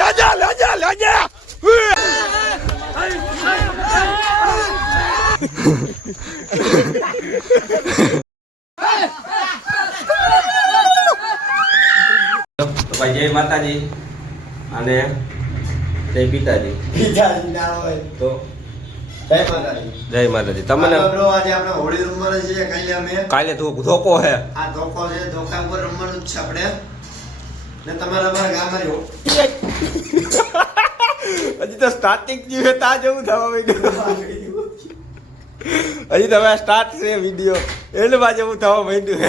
લેજા લેજા લેજા ભાઈ જય માતાજી અને જય પિતાજી. પિતાજી ના હોય તો જય માતાજી. જય માતાજી. તમને બ્રો આજે આપણે હોળી રમવાનું છે. કાલે ધોકો હે. આ ધોકો છે. ધોકા ઉપર રમવાનું જ છે આપણે. ને તમારા અમારા ગામમાં હજી તો સ્ટાર્ટિંગ જે છે તા જેવું થવા માંડ્યું. હજી તમે સ્ટાર્ટ છે વિડીયો એટલે માં જેવું થવા માંડ્યું.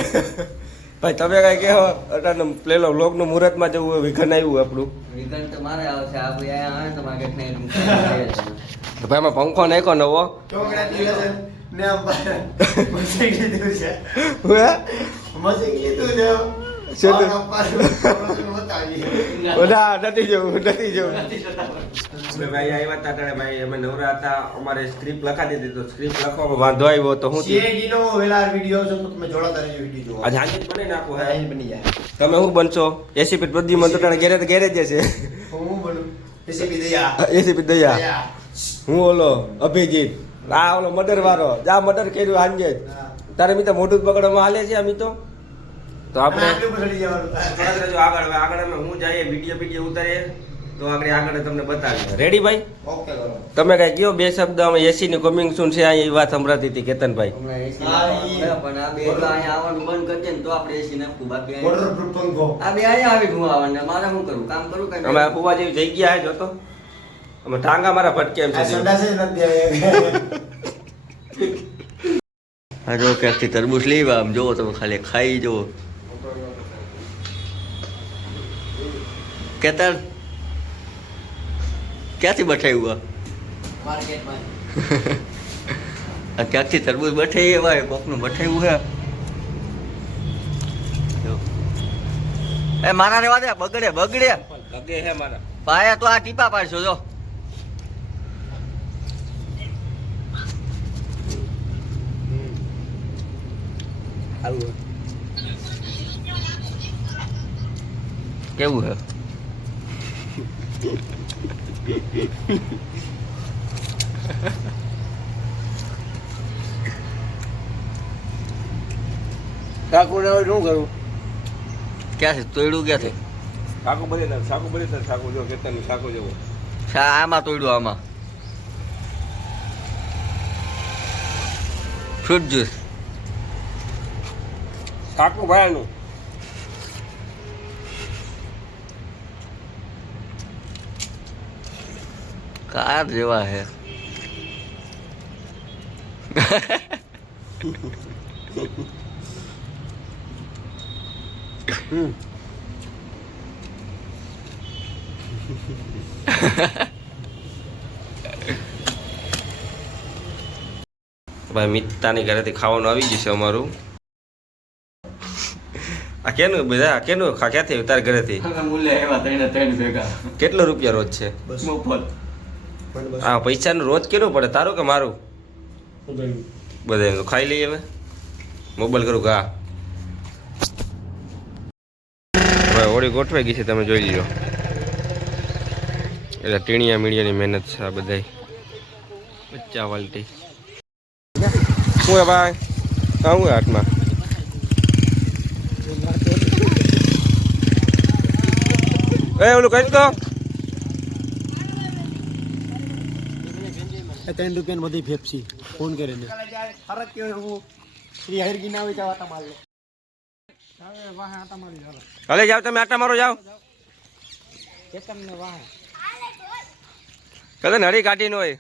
ભાઈ તમે કઈ કહો અટાને પેલો વ્લોગનું મુહૂર્તમાં જવું હોય વિઘન આવ્યું આપણું. વિઘન તો મારે આવશે. આપણે અહીંયા આવે તો મારે નહીં તો ભાઈ એમાં પંખો નાખ્યો નવો. ચોકડા દીધા ને મસી લીધું છે. હે મસી લીધું છે. શું બધા નથી જવું ભાઈ આવ્યા હતા ત્યારે ભાઈ અમે નવરા હતા. અમારે સ્ક્રિપ્ટ લખાવી દીધી તો સ્ક્રિપ્ટ લખવામાં વાંધો આવ્યો તો હું સીઆઈડી નો વેલાર વિડિયો છે તો તમે જોડાતા રહેજો વિડિયો જોવા. આજે હાજે બની નાખો હે બની જાય. તમે શું બનશો? એસીપી બધી મંત્રાણે ગેરેજ છે. હું બનું એસીપી દયા. એસીપી દયા. હું ઓલો અભિજીત. આ ઓલો મર્ડર વાળો જા મર્ડર કર્યું હાંજે તારે મી તો મોઢું પકડવામાં હાલે છે અમી તો આપણે આગળ અમે હું જઈએ વિડીયો ઉતારીએ તો આગળ તમને બતાવીએ. રેડી ભાઈ? ઓકે કરો. તમે કઈ કયો બે શબ્દ અમે એસી ની કમિંગ શું છે એ વાત સંભળાતી હતી કેતનભાઈ. પણ આ બે અહીંયા આવવાનું બંધ કરજે ને તો આપણે એસી નાખવું. બાકી વોટરપ્રૂફ પંખો આ બે અહીંયા આવી હું આવવાનું મારે શું કરું? કામ કરું કઈ અમે ફુવા જેવી જગ્યા હે જોતો અમે ટાંગા મારા ભટકે એમ આ છે. સંડાસે નથી હા જો ક્યાંકથી તરબૂચ લેવા આમ જોવો તમે ખાલી ખાઈ જુઓ. કેતન ક્યાંથી બઠાવ્યું માર્કેટમાં આ ક્યાંકથી તરબૂચ બઠાઈ એવા કોકનું બઠાવ્યું હે. એ મારા રેવા દે બગડે લગે હે મારા પાયા તો આ ટીપા પાડશો જો. કેવું હે? કાકુ ને શું કરું? ક્યાં છે તોયડું ક્યાં છે? સાકુ બધી સાકુ જો કેતન સાકુ જેવો આમાં તોયડું આમાં ફ્રૂટ જ્યુસ સાકુ ભાઈનું કાર જેવા હે. ભાઈ મિત્તાની ઘરેથી ખાવાનું આવી ગયું છે અમારું. આ કેનું બધા કેનું ક્યાંથી તારા ઘરેથી કેટલો રૂપિયા રોજ છે? હા પૈસાનું રોજ કેટલું પડે તારું કે મારું? બધા ખાઈ લઈએ હવે મોબાઈલ કરું ઘા. ભાઈ હોળી ગોઠવાઈ ગઈ છે તમે જોઈ લીધો. એટલે ટીણિયા મીડિયાની મહેનત છે આ બધા બચ્ચા વાલટી. શું હે ભાઈ? શું હે હાથમાં? એ ઓલું કહી દો. 3 રૂપિયા બધી ફેફસી ફોન કરીને ફરક કેવો હું શ્રી હરગી ના હોય આટા મારી હવે વાહ આટા મારી હાલો. હાલે જાવ તમે આટા મારો જાવ. કેતનને વાહ કદે નડી કાઢી નો હોય.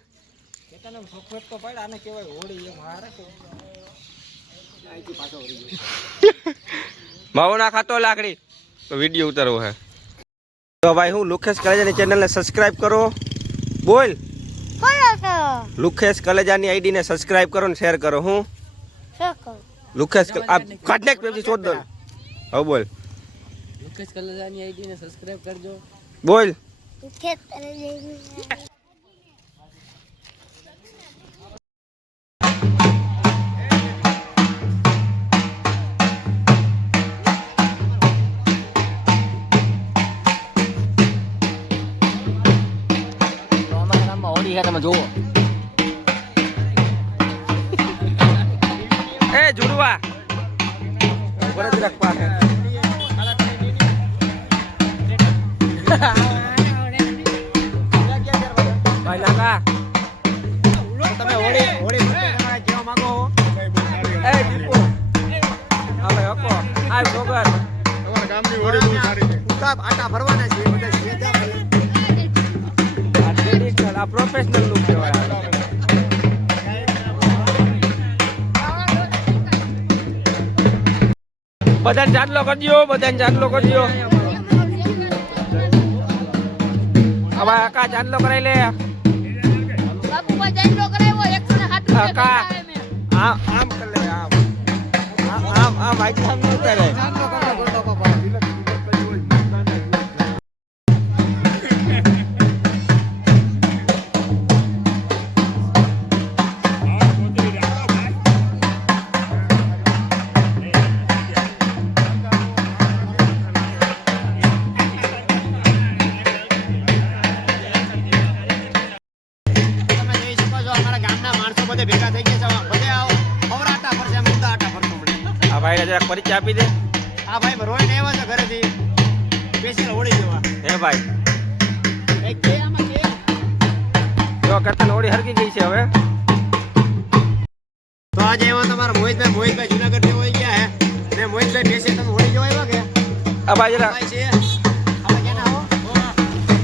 કેતનને ફોફેટ તો પડ્યા આને કહેવાય હોળી એમ હારે તો આઈથી પાછો વળી ગયો. માવો ના ખાતો લાકડી તો વિડીયો ઉતારવો હે. તો ભાઈ હું લુખેશ કલેજાની ચેનલને સબસ્ક્રાઇબ કરો. બોલ લુખેશ કલેજાની આઈડી ને સબસ્ક્રાઇબ કરો ને શેર કરો. હું લુખેશ આ કાઢને પેપસી છોડ દો. હવે બોલ લુખેશ કલેજાની આઈડી ને સબસ્ક્રાઇબ કરજો. બોલ લુખેશ કલેજાની પહેલા તમે જોવો. એ જુડવા વરજ રાખવા છે. ભાઈ લાગા તમે હોળી હોળી તમારે કેવા માંગો એ દીપુ હા ભાઈ હકો આ ગોગર તમારા ગામની હોળી બહુ સારી છે આટા ભરવાના છે બધા આ ટ્રેડિશનલ આ પ્રોફેશનલ લુક કહેવાય. બધાને ચાંદલો કરજો, બધાને ચાંદલો કરજો. હવે આકા ચાંદલો કરાઈ લે. બાપુભાઈ ચાંદલો કરાવ્યો 107 આકા આમ કર લે આમ આઈ આમ ન કરે. ભેગા થઈ ગયા છે બધે અવરાટા ફરશે અમે ઊંધા આટા ફરશું આપણે. આ ભાઈને જરાક પરિચય આપી દે. આ ભાઈ રોઈને આવ્યા છે ઘરેથી સ્પેશિયલ હોળી જોવા. હે ભાઈ એક કે આમાં કે જો કરતન હોળી હરકી ગઈ છે હવે. તો આજે એવા તમારા મોહિતભાઈ જુનાગઢ થી હોઈ ગયા હે ને મોહિતભાઈ સ્પેશિયલ તમે હોળી જોવા આવ્યા કે આ ભાઈ જરા ભાઈ છે આપણે કેના હો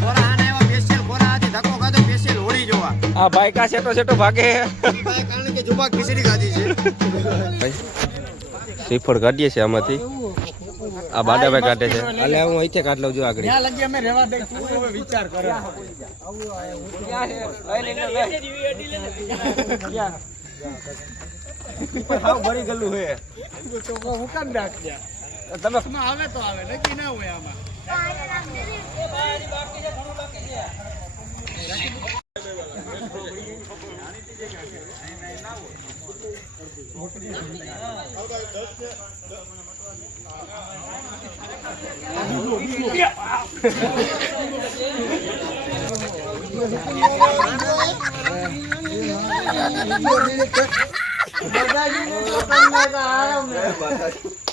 કોરા આના એવા સ્પેશિયલ કોરા આથી ધક્કો ખાધો સ્પેશિયલ હોળી જોવા. આ ભાઈ કા સેટો ભાગે. કારણ કે જુબા ખીચડી ખાધી છે. શ્રીફળ કાઢીએ છીએ આમાંથી. આ બાડાભાઈ કાઢે છે. એટલે હું અહીંથી કાઢ લઉં છું આગળ. ત્યાં લગી અમે રહેવા દે તું હવે વિચાર કરે. હાવ ભરી ગયેલું છે. હું કામ રાખ્યા તમે આવે તો આવે નક્કી ના હોય આમાં.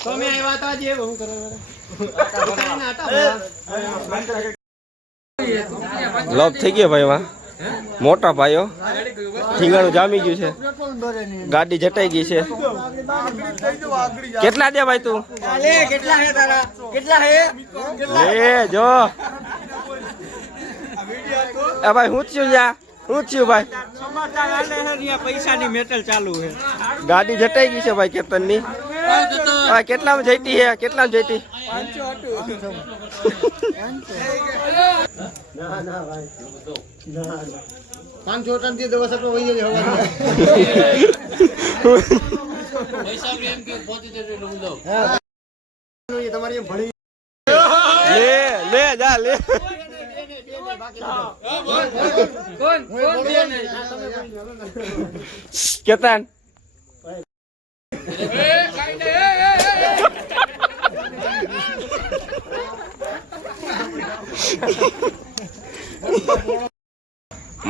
તમે આવ્યા હતા જે હું કરે લોપ થઈ ગયો ભાઈ માં. મોટા ભાઈઓ ઠીંગાણું જામી ગયું છે. ગાડી જટાઈ ગઈ છે. કેટલા દે ભાઈ તું? કેટલા હે તારા કેટલા હે લે જો આ ભાઈ હું થયું જા હું થયું ભાઈ? સમાચાર આલે હે ને પૈસાની મેટલ ચાલુ હે. ગાડી જટાઈ ગઈ છે ભાઈ કેતન ની. ભાઈ કેટલામાં જઈતી હે? કેટલામાં જઈતી? ના ભાઈ ના 500 ટન થી દવા સટો વહી ગયો તમારી એમ ભણી લે જા લે. કેતન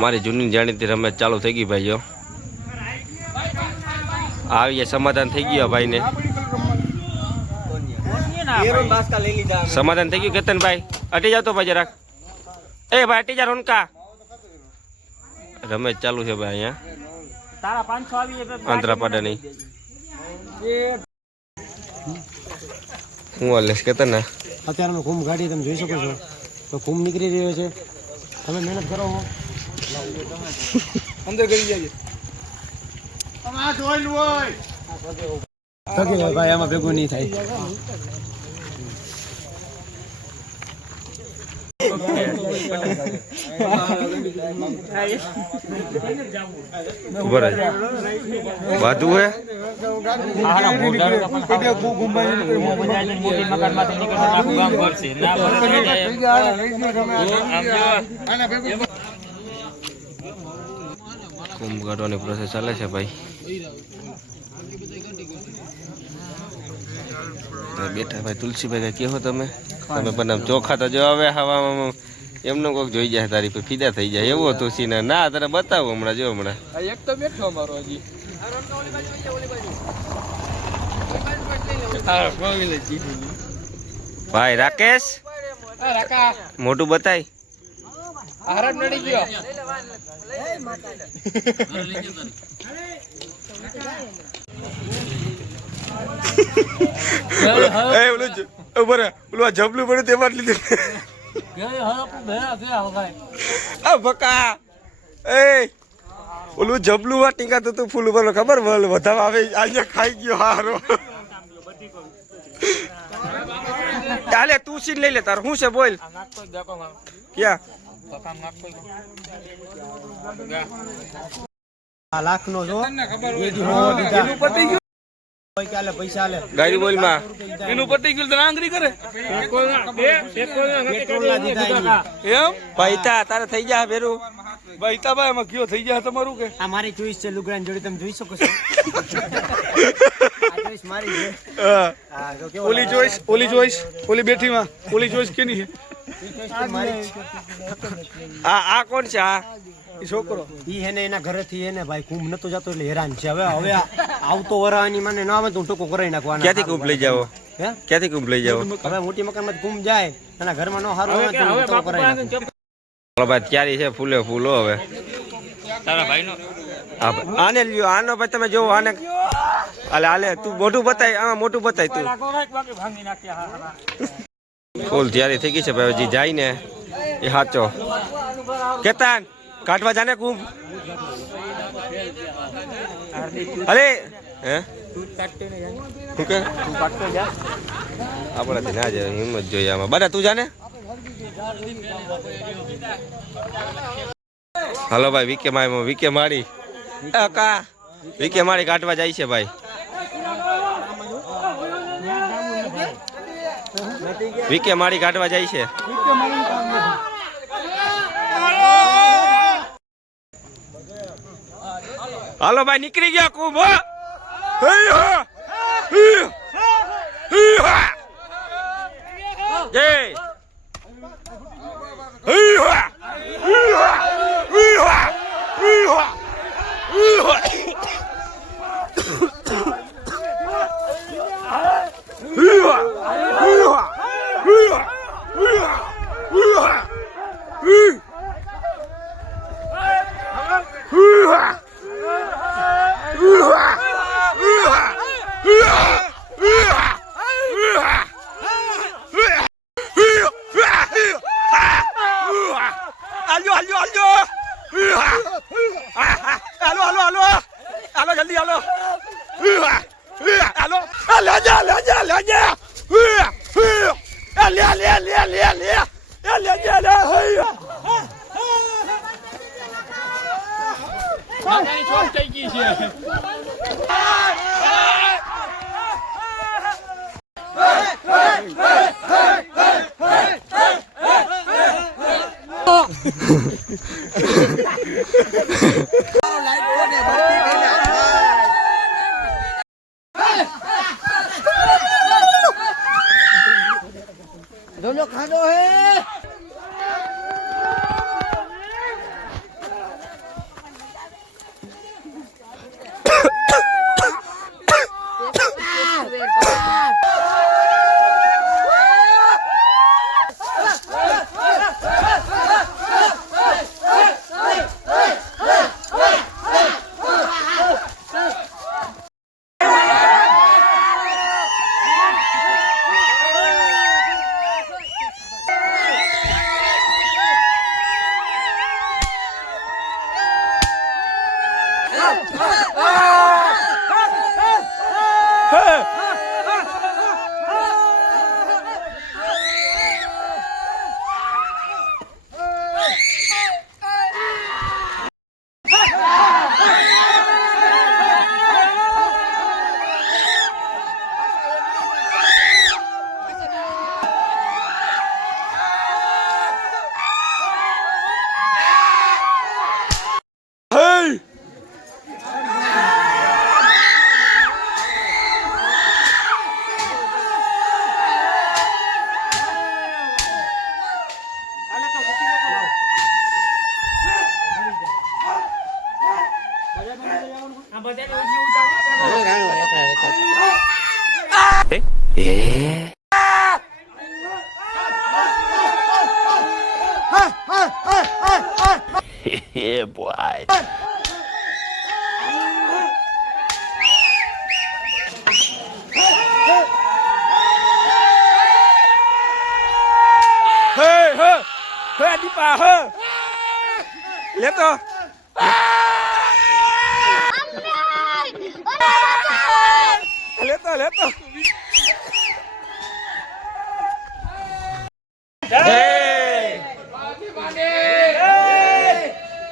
મારી જૂની જાણીતી રમત ચાલુ થઈ ગઈ ભાઈઓ. આવીએ સમાધાન થઈ ગયું ભાઈ ને. સમાધાન થઈ ગયું કેતનભાઈ. હટી જાવ તો ભાઈ જરાક. એ ભાઈ હટી જા રોનકા. રમેશ ચાલુ છે ભાઈ અહીંયા આંતરાપાડાની. હું હાલેશ કેતન ને અત્યારે અમે કુંભ ગાડી તમે જોઈ શકો છો તો કુંભ નીકળી રહ્યો છે. તમે મહેનત કરો હો અંદર કરી જાય ભાઈ આમાં ભેગું નહીં થાય. બરાબર વાતું હે કુંભ કાઢવાની પ્રોસેસ ચાલે છે ભાઈ. બેઠા ભાઈ તુલસીભાઈ કઈ કહો તમે પણ આમ ચોખા તો જો હવે હવામાં એમનો કોક જોઈ જાય તારી પર ફીદા થઈ જાય એવો હતો સીન ના તારે બતાવું હમણાં જો હમણાં એક તો બેઠો અમારો હજી ભાઈ રાકેશ મોટું બતાય હરક નડી ગયો એ ઓલું ઓલું જબલું પડ્યું તેમાં જ લીધું આ બકા એ ઓલું જબલું માં ટીંકાતું તું ફૂલ ઉપર ખબર વધારે આવે આજે ખાઈ ગયો હારો ચાલે તું સીન લઈ લે તાર શું છે બોલ ક્યાં લાખ નો જો પૈસા લે ગાડી બોલ માં એનું પટી ગયું તો આંગળી કરે એમ ભાઈ તારે થઈ જાય ભેરું ભાઈ તાબા એમાં કયો થઈ જાય તમારું કે આ મારી ચોઈસ છે લુગડાની જોડી તમે જોઈ શકો છો આ ચોઈસ મારી છે હા તો કેવો ઓલી ચોઈસ ઓલી બેઠીમાં ઓલી ચોઈસ કેની છે આ કોણ છે આ એ છોકરો ઈ હેને એના ઘરેથી એને ભાઈ કુંભ નતો જતો એટલે હેરાન છે હવે આવતો વરાની મને ના આવે તો હું ટૂંકો કરાવી નાખવાનો ક્યાંથી કુંભ લઈ જાઓ હે ક્યાંથી કુંભ લઈ જાઓ હવે મોટી મકાનમાં કુંભ જાય એના ઘરમાં નો હારું આવે તો હું ટૂંકો કરાવી નાખું ભાઈ ક્યારે છે ફૂલે ફૂલો હવે તારા ભાઈનો આને લ્યો આનો ભાઈ તમે જોવો આને હાલે હાલે તું મોટું બતાય આમાં મોટું બતાય તું ફૂલ તૈયારી થઈ ગઈ છે ભાઈ હજી જાય ને એ સાચો કેતાન કાઢવા જાને કુંભ અરે હે શું કે આપણાથી ના જાય હિંમત જોઈએ આમાં બધા તું જાને હાલો ભાઈ વીકે મારી કા વીકે મારી કાઢવા જાય છે ભાઈ વીકે મારી કાઢવા જાય છે હાલો ભાઈ નીકળી ગયા કુંભ હાલો જલ્દી હાલો હાલો થઈ ગઈ છે दोनों खानो है હે દીપા હે લેતો લેતો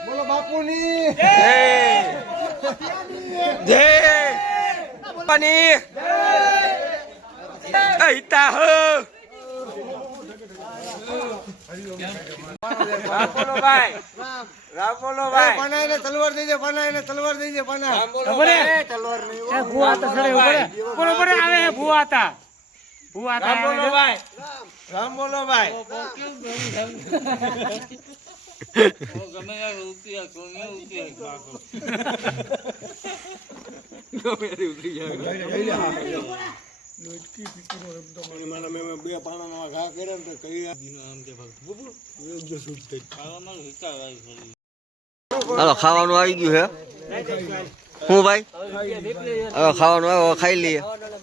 બોલો બાપુની જય પાણી હિતા હ રામ બોલો ભાઈ રામ બોલો ભાઈ પનાઈને તલવાર દેજે પનાઈને તલવાર દેજે પના રામ બોલો ભાઈ રામ બોલો ભાઈ હાલો ખાવાનું આવી ગયું છે હું ભાઈ હવે ખાવાનું આવે હવે ખાઈ લઈએ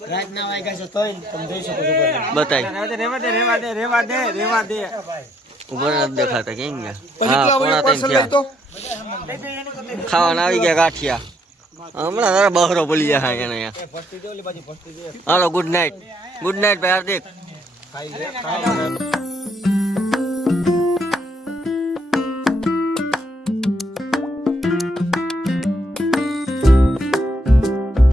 રાતના વાગ્યા છે તોય તમે જઈ શકો છો બતાય રેવા દે ઉભા નથી દેખાતા કેમ ગયા હા પોણા ત્રણ થયા ખાવાના આવી ગયા ગાંઠિયા હમણાં તારા બહરો બોલી જાય એને હાલો ગુડ નાઇટ ભાઈ હાર્દિક